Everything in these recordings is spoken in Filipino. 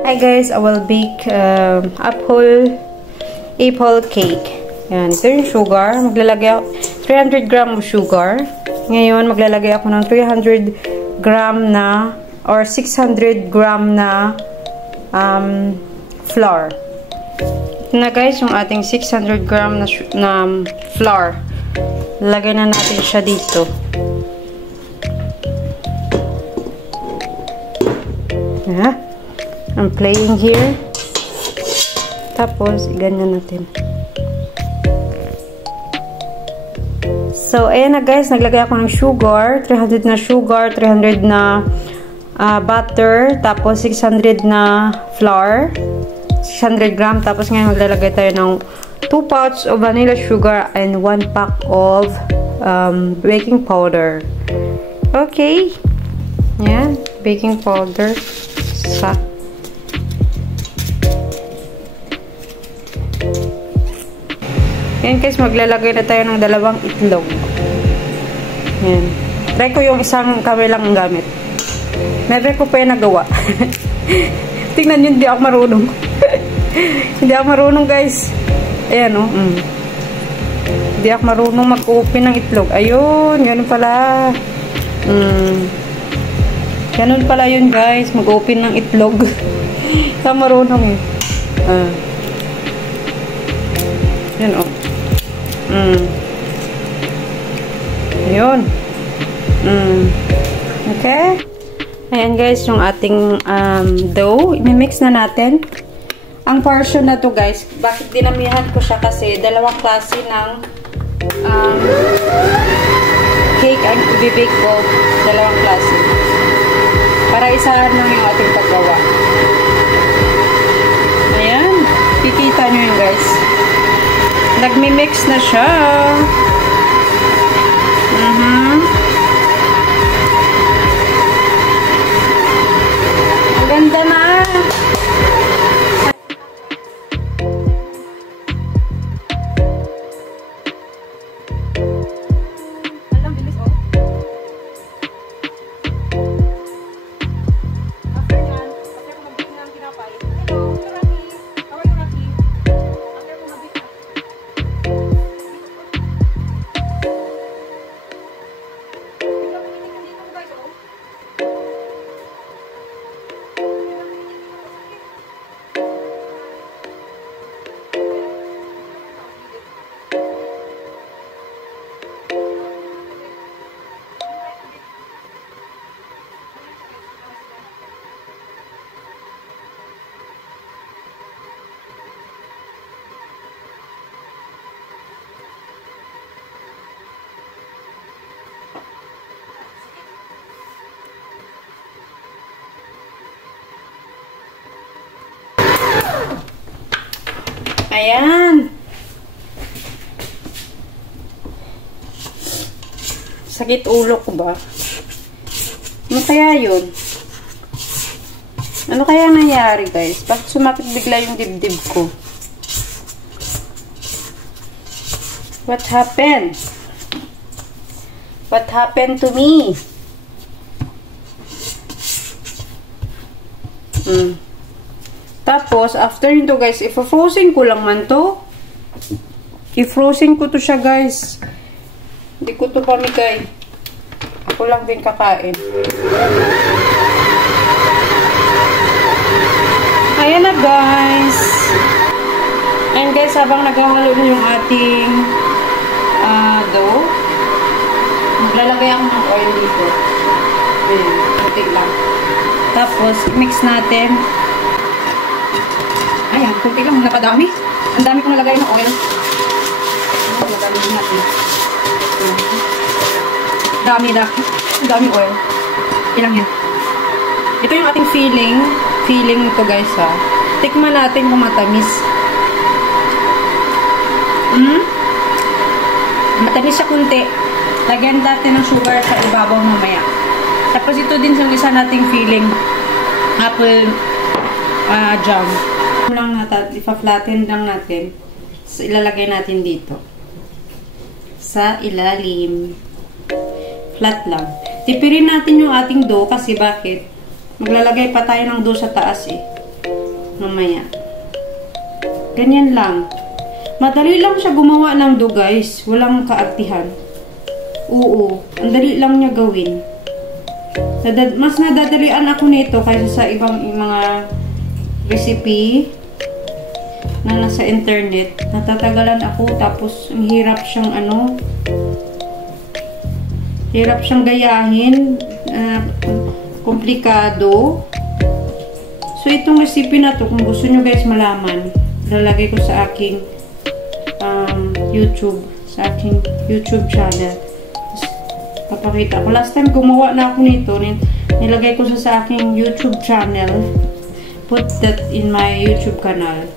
Hi guys, I will bake apple cake. Yan, ito yung sugar. Maglalagay ako 300 gram of sugar. Ngayon, maglalagay ako ng 300 gram na or 600 gram na flour. Ito na guys, yung ating 600 gram na flour. Lagay na natin siya dito. Yeah. I'm playing here. Tapos, ganyan natin. So, ayan na guys. Naglagay ako ng sugar. 300 na sugar. 300 na butter. Tapos, 600 na flour. 600 gram. Tapos, ngayon maglalagay tayo ng 2 pouches of vanilla sugar and 1 pack of baking powder. Okay. Ayan. Baking powder. Yan guys, maglalagay na tayo ng 2 itlog. Yan. Try ko yung isang kamay lang ang gamit. Never ko pa yung nagawa. Tingnan nyo, hindi ako marunong. Hindi ako marunong guys. Ayan o. Hindi ako marunong mag-open ng itlog. Ayun, ganun pala. Ganun pala yun guys, mag-open ng itlog. Hindi ako marunong eh. Yan o. Ayun. Okay. Ayan guys, yung ating dough. I-mix na natin. Ang portion na to guys, bakit dinamihan ko siya kasi dalawang klase ng cake ang i-bake ko. Dalawang klase. Para isahan lang yung ating paggawa. Ayan. Kikita nyo yun guys. Nagmi-mix na siya. Ang ganda na. Alam, bilis oh. After nyan, after ko mag-bake ng tinapay. Hello, Rocky. How are you, Rocky? After ko mag-bake. Ayan. Sakit ulo ko ba? Ano kaya yun? Ano kaya nangyari guys? Bakit sumakit bigla yung dibdib ko? What happened? What happened to me? Tapos, after nito guys, i-frozen ko lang man to. I-frozen ko to siya guys. Hindi ko to pamigay. Ako lang din kakain. Ayan na guys. And guys, habang naghahalo na yung ating dough, maglalagay ako ng oil dito. Ayan, putik lang. Tapos, mix natin. Ayan, kunti lang, napadami. Ang dami kong nalagay ng oil. Nalagay natin. Dami oil. Ilang yan. Ito yung ating feeling ito guys ha. Tikman natin kung matamis. Matamis siya kunti. Lagyan natin ng sugar sa ibabaw mamaya. Tapos ito din yung isa nating feeling. Apple jam. Ipa-flatten lang natin. So, ilalagay natin dito. Sa ilalim. Flat lang. Tipirin natin yung ating dough kasi bakit? Maglalagay pa tayo ng dough sa taas eh. Mamaya. Ganyan lang. Madali lang siya gumawa ng dough, guys. Walang kaartihan. Oo. Ang dali lang niya gawin. Mas nadadalian ako nito kaysa sa ibang mga recipe na nasa internet. Natatagalan ako. Tapos, ang hirap siyang hirap siyang gayahin. Komplikado. So, itong recipe na to, kung gusto nyo guys malaman, lalagay ko sa aking YouTube. Sa aking YouTube channel. Papakita ko. Last time, gumawa na ako nito. Nilagay ko sa aking YouTube channel. Put that in my YouTube channel.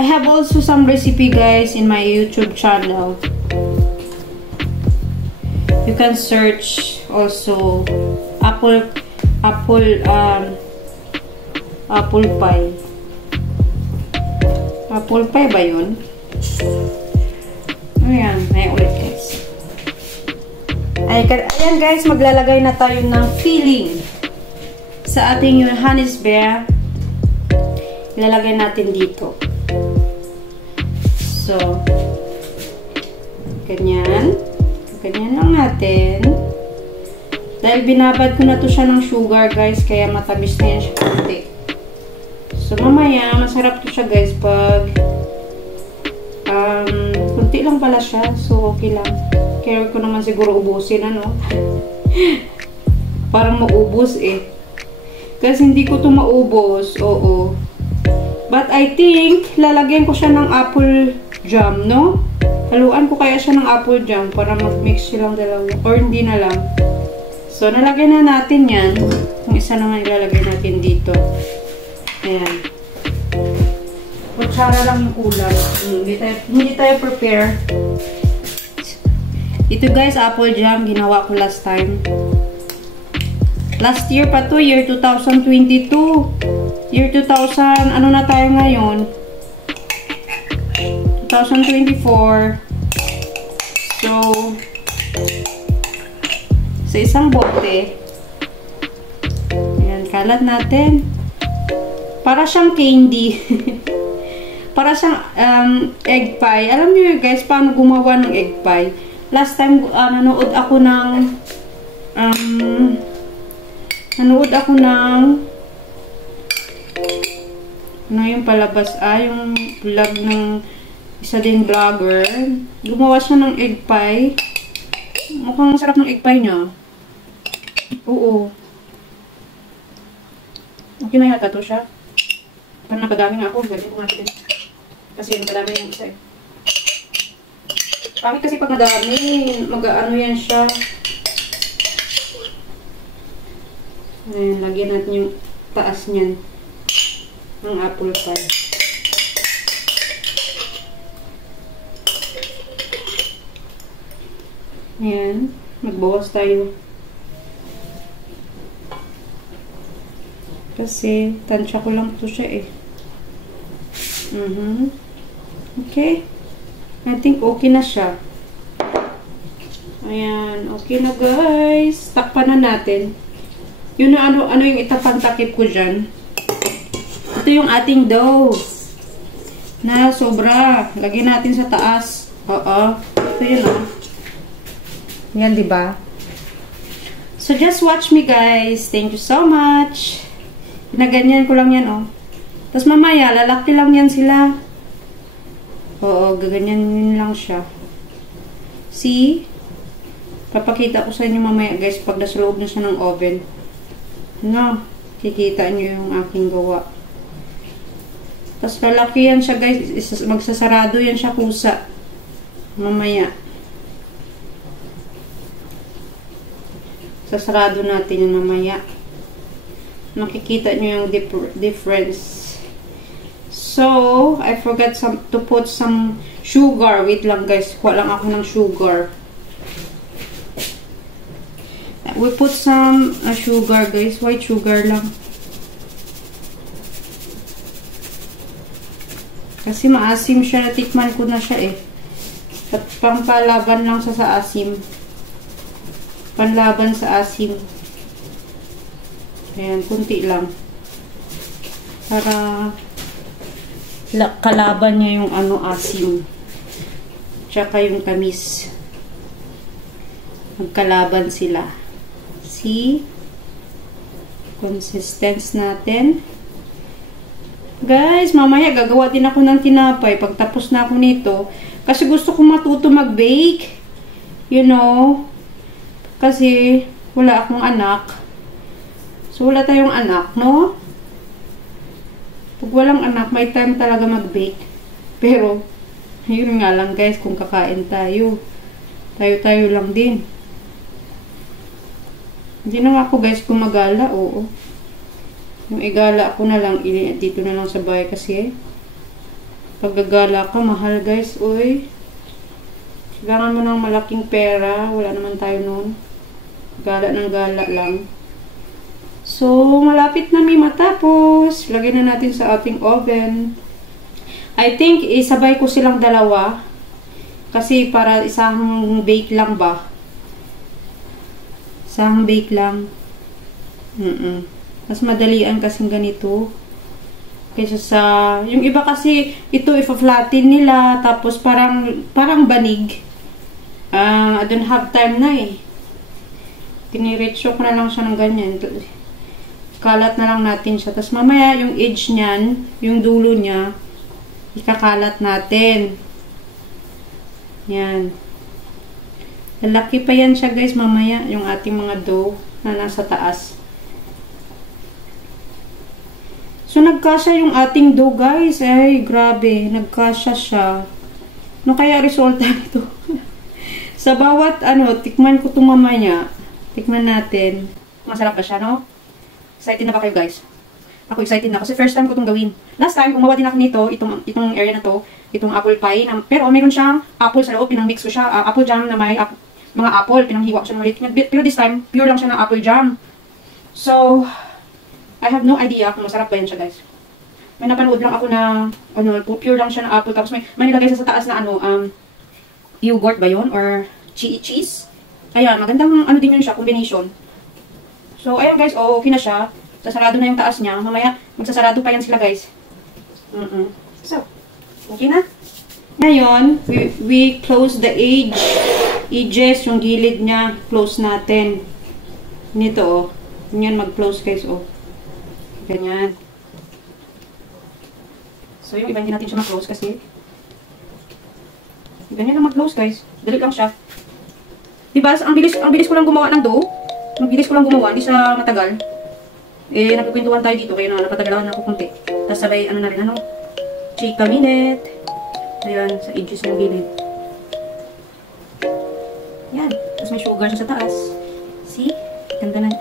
I have also some recipe guys in my YouTube channel. You can search also apple pie. Apple pie ba yun? Ayan, may ulit guys. Ayan guys, maglalagay na tayo ng filling sa ating Johannisbeer. Ilalagay natin dito. So, ganyan. Ganyan lang natin. Dahil binabad ko na to siya ng sugar guys, kaya matamis na yan siya konti. So, mamaya, masarap to siya guys pag konti lang pala siya. So, okay lang. Care ko naman siguro ubusin, parang maubos eh. Kasi hindi ko to maubos. Oo. But I think, lalagyan ko siya ng apple jam, no? Haluan ko kaya siya ng apple jam para mag-mix silang dalawa. Or hindi na lang. So, nalagyan na natin yan. Yung isa naman ilalagay natin dito. Ayan. Kutsara lang yung kulang. Hindi tayo prepare. Ito guys, apple jam. Ginawa ko last time. Last year pa to. Year 2022. Year 2000. Ano na tayo ngayon? 2024. So, sa isang bote. Ayan, kalat natin. Para siyang candy. Para siyang egg pie. Alam niyo guys, paano gumawa ng egg pie? Last time, nanood ako ng yung palabas, yung vlog ng isa din vlogger. Gumawa siya ng egg pie. Mukhang sarap ng egg pie niya. Oo. Okay na yata to siya. Parang napadami nga ako. Gawin ko nga din. Kasi napadami yung isa eh. Pangit kasi pag madami, mag-ano yan siya. Ayan, lagyan natin yung taas niyan. Ng apple pie. Ayan. Magbawas tayo. Kasi, tansya ko lang to siya eh. Okay. I think okay na siya. Ayan. Okay na guys. Takpan na natin. Yun na ano yung itapantakip ko dyan. Ito yung ating dough. Na sobra. Lagyan natin sa taas. Oo. Ito yun Yan, diba? So, just watch me guys. Thank you so much. Pinaganyan ko lang yan, Tapos mamaya, lalaki lang yan sila. Oo, gaganyan lang siya. See? Papakita ko sa inyo mamaya, guys, pag nasa loob na siya ng oven. No? Kikita nyo yung aking gawa. Tapos lalaki yan siya, guys. Magsasarado yan siya kusa. Mamaya. Sasarado natin yung mamaya. Makikita nyo yung difference. So, I forgot to put some sugar. Wait lang guys. Kuha lang ako ng sugar. We put some sugar guys. White sugar lang. Kasi maasim siya. Natikman ko na siya eh. Pampalaban lang sa asim. Panlaban sa asim. Ayan, kunti lang. Para kalaban niya yung ano, asim. Tsaka yung tamis. Magkalaban sila. See? Consistence natin. Guys, mamaya gagawa din ako ng tinapay pagtapos na ako nito. Kasi gusto ko matuto mag-bake. You know? Kasi wala akong anak. So, wala tayong anak, no? Pag walang anak, may time talaga mag-bake. Pero, yun nga lang guys, kung kakain tayo. Tayo-tayo lang din. Hindi na nga ako guys gumagala, oo. Yung igala ako na lang, dito na lang sa bahay kasi. Pag gagala ka, mahal guys, uy. Kailangan mo ng malaking pera. Wala naman tayo noon. Gala ng gala lang. So, malapit na may matapos. Lagyan na natin sa ating oven. I think, isabay ko silang dalawa. Kasi para isang bake lang ba? Isang bake lang. Mas madalian kasing ganito. Kaysa sa... Yung iba kasi, ito ipa-flatten nila. Tapos parang banig. I don't have time na eh. Tiniretso ko na lang siya ng ganyan. Kalat na lang natin siya. Tapos mamaya yung edge niyan, yung dulo niya, ikakalat natin. Yan. Lalaki pa yan siya guys mamaya, yung ating mga dough na nasa taas. So nagkasya yung ating dough guys. Ay, grabe. Nagkasya siya. Ano kaya resulta nito? Sa bawat tikman ko itong mamaya. Tikman natin. Masarap ba siya, no? Excited na ba kayo guys? Ako excited na kasi first time ko itong gawin. Last time, gumawa din ako nito, itong area na to, itong apple pie. Pero meron siyang apple sa loob, pinang-mix ko siya. Apple jam na may mga apple, pinanghiwa ko siya ng ulit. Pero this time, pure lang siya ng apple jam. So, I have no idea kung masarap ba yan siya guys. May napanood lang ako na, pure lang siya ng apple. Tapos may nilagay sa taas na yogurt ba yun? Or cheese? Ayan, magandang din yun siya, combination. So, ayan guys, okay na siya. Sasarado na yung taas niya. Mamaya, magsasarado pa yan sila guys. So, okay na. Ngayon, we close the edges, yung gilid niya, close natin. Nito, Ganyan mag-close guys, Ganyan. So, yung iba hindi natin siya mag-close kasi ganyan lang mag-close guys. Dali lang siya. Diba, ang bilis ko lang gumawa ng dough. Ang bilis ko lang gumawa, hindi sa matagal. Nagkukwentuhan tayo dito, kaya napatagalan na ako kunti. Tapos sabay, na rin, chika minute. Ayan, sa edges ng gilid. Yan. Tapos may sugar siya sa taas. See? Ganda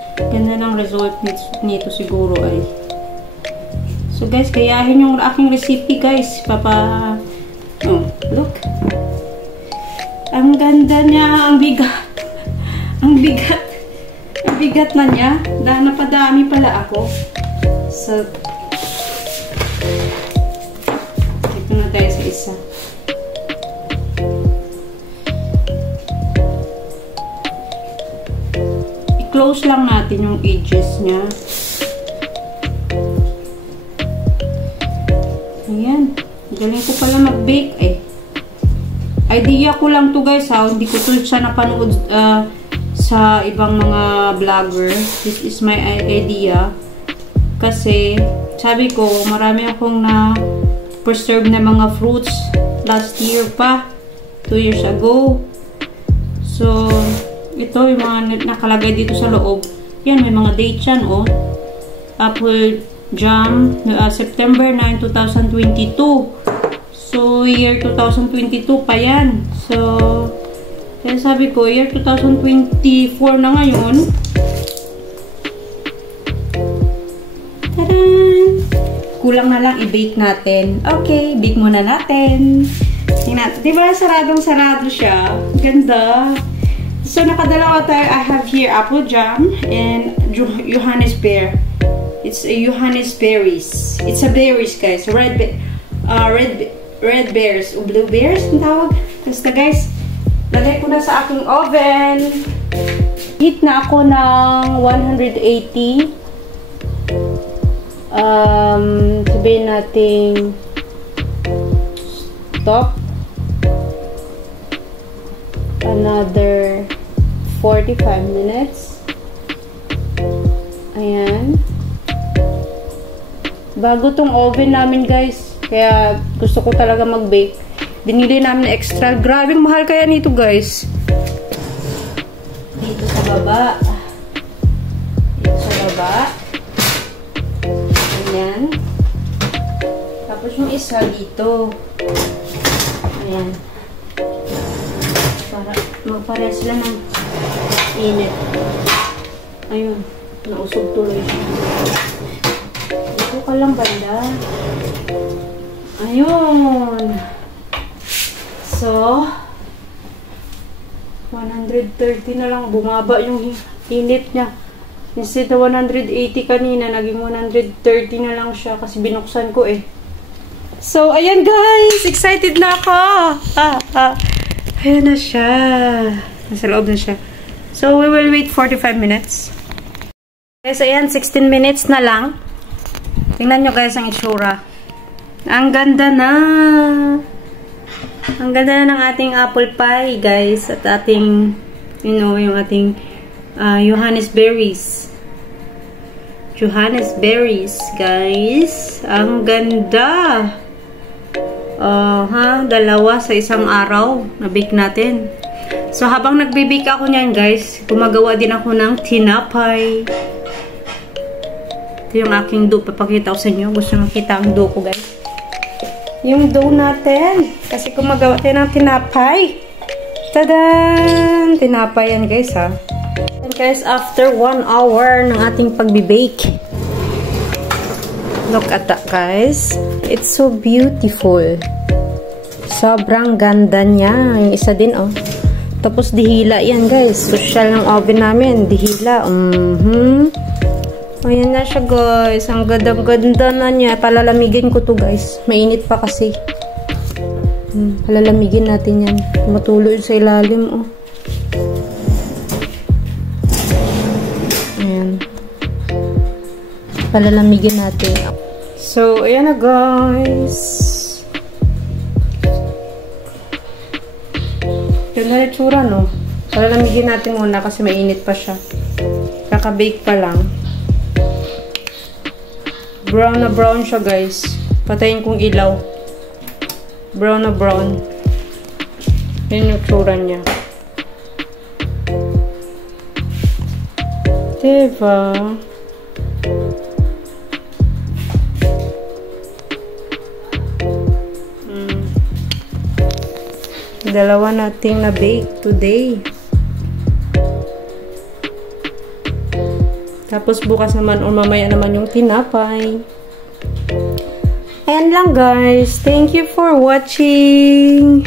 ng result nito siguro ay. So guys, kayahin yung aking recipe guys. Look. Ang ganda niya, ang bigat. Ang bigat na niya. Napadami pala ako. So, ito na tayo sa isa. I-close lang natin yung edges niya. Ayan. Galing ko pala mag-bake Idea ko lang to guys Hindi ko to siya napanood sa ibang mga vlogger. This is my idea. Kasi, sabi ko, marami akong na-preserve na mga fruits last year pa. 2 years ago. So, ito yung mga nakalagay dito sa loob. Yan, may mga date yan, Apple jam, September 9, 2022. So, year 2022 pa yan. So, kaya sabi ko, year 2024 na ngayon. Tadaan! Kulang na lang i-bake natin. Okay, bake muna natin. Tingnan. Diba, saradong-sarado siya. Ganda. So, nakadalawa tayo. I have here apple jam and Johannisberry. It's a Johannisberries. It's a berries, guys. Red bears. O blue bears, ang tawag. Basta, guys, lagay ko na sa aking oven. Heat na ako ng 180. sabihin natin stop. Another 45 minutes. Ayan. Bago tong oven namin, guys. Kaya gusto ko talaga mag-bake. Binili namin na extra. Grabe, mahal kaya nito, guys. Dito sa baba. Dito sa baba. Ayan. Tapos yung isa dito. Ayan. Para magpareha sila ng init. Ayun. Nausog tuloy siya. Dito ka lang banda. Ayun. So, 130 na lang. Bumaba yung init niya. Instead na 180 kanina, naging 130 na lang siya kasi binuksan ko eh. So, ayan guys! Excited na ako! Ayan na siya. Nasa loob na siya. So, we will wait 45 minutes. Guys, ayan, 16 minutes na lang. Tingnan nyo guys ang itsura. Ang ganda na! Ang ganda na ng ating apple pie, guys. At ating, you know, yung ating Johannisberries. Johannisberries, guys. Ang ganda! Dalawa sa isang araw na bake natin. So, habang nagbe-bake ako niyan, guys, gumagawa din ako ng tinapay. Ito yung aking dough. Papakita ko sa inyo. Gusto makita ang dough ko, guys. Yung dough natin. Kasi gumagawa tayo ng tinapay. Tadan! Tinapay yan, guys, ha. And guys, after 1 hour ng ating pagbe-bake. Look at that, guys. It's so beautiful. Sobrang ganda niya. Yung isa din, oh. Tapos, dihila yan, guys. Social ng oven namin. Dihila. Ayan na siya, guys. Ang ganda-ganda na niya. Palalamigin ko to, guys. Mainit pa kasi. Palalamigin natin yan. Matuloy sa ilalim, oh. Ayan. Palalamigin natin. So, ayan na, guys. Yun na itsura, no? Palalamigin natin muna kasi mainit pa siya. Kaka-bake pa lang. Brown na brown siya, guys. Patayin kong ilaw. Brown na brown. Yan yung tsura niya. Diba? Dalawa nating na bake today. Tapos bukas naman o mamaya naman yung tinapay. Ayan lang guys. Thank you for watching.